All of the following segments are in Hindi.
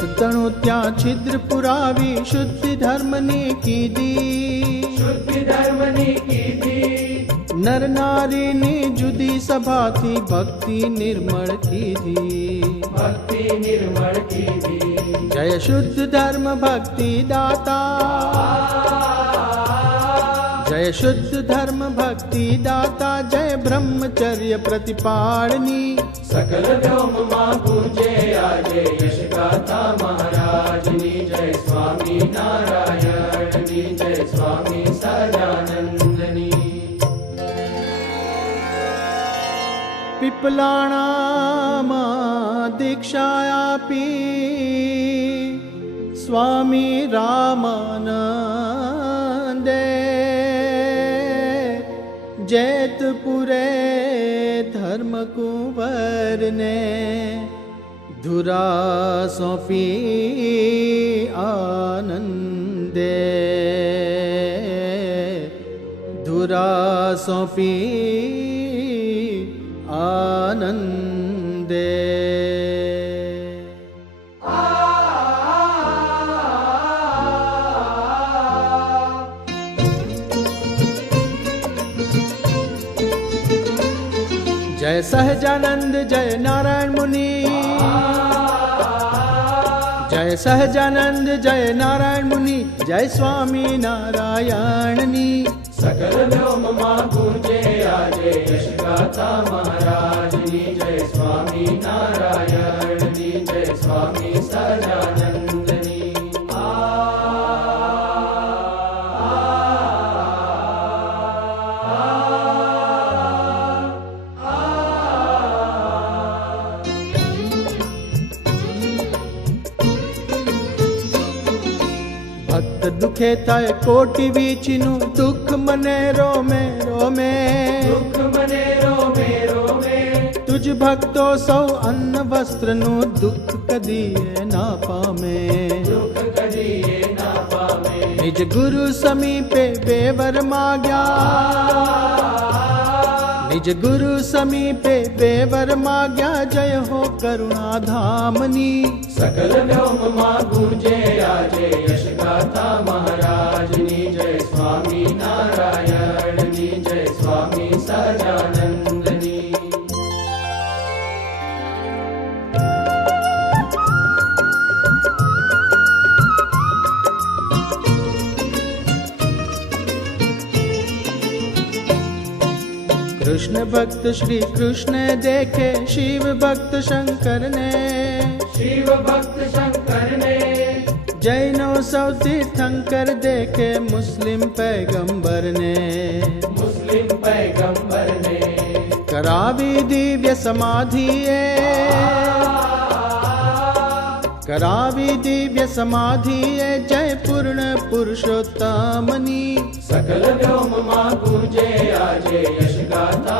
चित तणु त्या छिद्र पुरावी शुद्धि धर्म ने की दी। शुद्धि धर्म ने की दी। नर नारी ने जुदी सभा थी भक्ति निर्मल की दी। भक्ति निर्मल की दी। जय शुद्ध धर्म भक्ति दाता। जय शुद्ध धर्म भक्ति दाता जय ब्रह्मचर्य प्रतिपालनी सकल व्योम मां पूजे आजे यश गाता महाराजनी जय स्वामी नारायणी जय स्वामी तारा चन्दनी पिपलाणा दीक्षायापि स्वामी रामनन्दे जैतपुरे ધર્મકુંવરને ધુરા સોંપી આનંદે ધુરા સોંપી આનંદે जय सहजानंद, जय नारायण मुनि। जय सहजानंद, जय नारायण मुनि, जय स्वामी नारायणनी। सकल व्योम माँ पूजे आजे यश गाता દુખે થાય કોટી વીચનું દુઃખ મને રોમે રોમે દુઃખ મને રોમે રોમે તુજ ભક્તો સૌ અન્ન વસ્ત્રનું દુઃખ કદીએ ના પામે દુઃખ કદીએ ના પામે નિજ ગુરુ સમીપે બેવર માગ્યા निज गुरु समीपे वे वरमाज्ञा जय हो करुणा धामनी सकल व्योम मागू जय आजे यश गाथा महाराज नी जय स्वामी नारायण नी जय स्वामी कृष्ण भक्त श्री कृष्ण देखे शिव भक्त शंकर ने। शिव भक्त शंकर ने। जैनों सौ तीर्थंकर देखे मुस्लिम पैगंबर ने। मुस्लिम पैगंबर ने। करावी दिव्य समाधि है। करावी दिव्य समाधि है जय पूर्ण पुरुषोत्तमनी। सकल व्योम माँ पूजे आजे यश गाता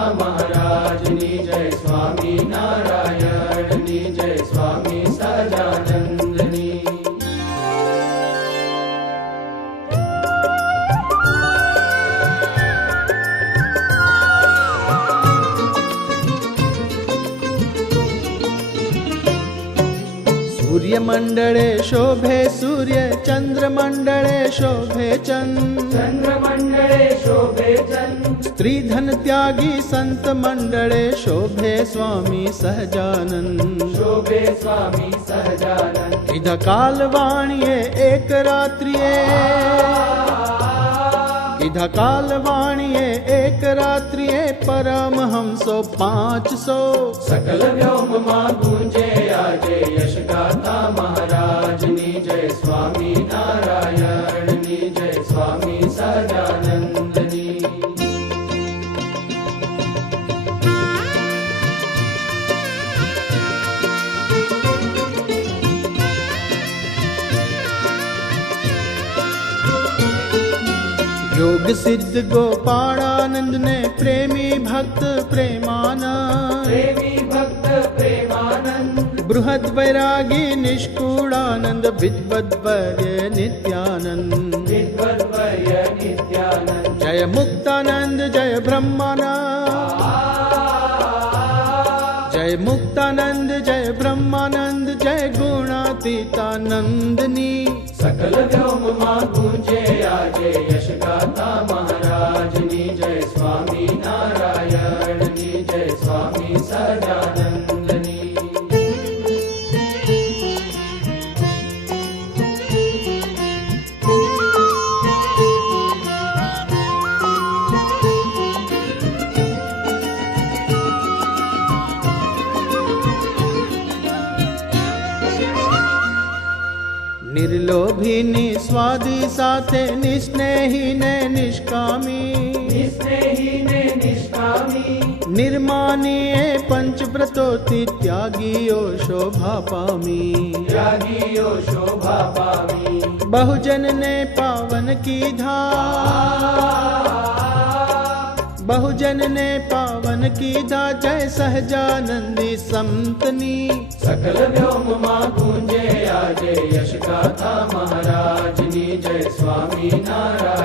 सूर्यमण्डले शोभे सूर्य चन्द्रमण्डले शोभे चन्द्र चन्द्रमण्डले शोभे चन्द्र स्त्रीधन त्यागी संत मण्डले शोभे स्वामी सहजानन्द शोभे स्वामी सहजानन्द इद कालवाणिये एक रात्रिये। इध काल वाणिये एक रात्रिये परमहंसो पाँच सौ। सकल व्योम मागू जग सिद्ध गोपाळानंद ने प्रेमी भक्त प्रेमानंद। प्रेमी भक्त प्रेमानंद। बृहद वैरागी निष्कूड़ानंद विद्वद्वर्य नित्यानंद। जय मुक्तानंद जय ब्रह्मानंद। ीतानन्दनी सकल ध मा आजे यश गाता महाराजनी जय स्वामी नारायण। निर्लोभी निस्वादी साथे निस्नेही ने निष्कामी। निर्माणी पंच व्रतोति त्यागियो शोभा पामी। त्यागियो शोभा पावी बहुजन ने पावन की धार बहुजन ने पावन की धा जय सहजानंदी संतनी। सकल व्योम माँ જય યશગાથા મહારાજની જય સ્વામી નારાયણ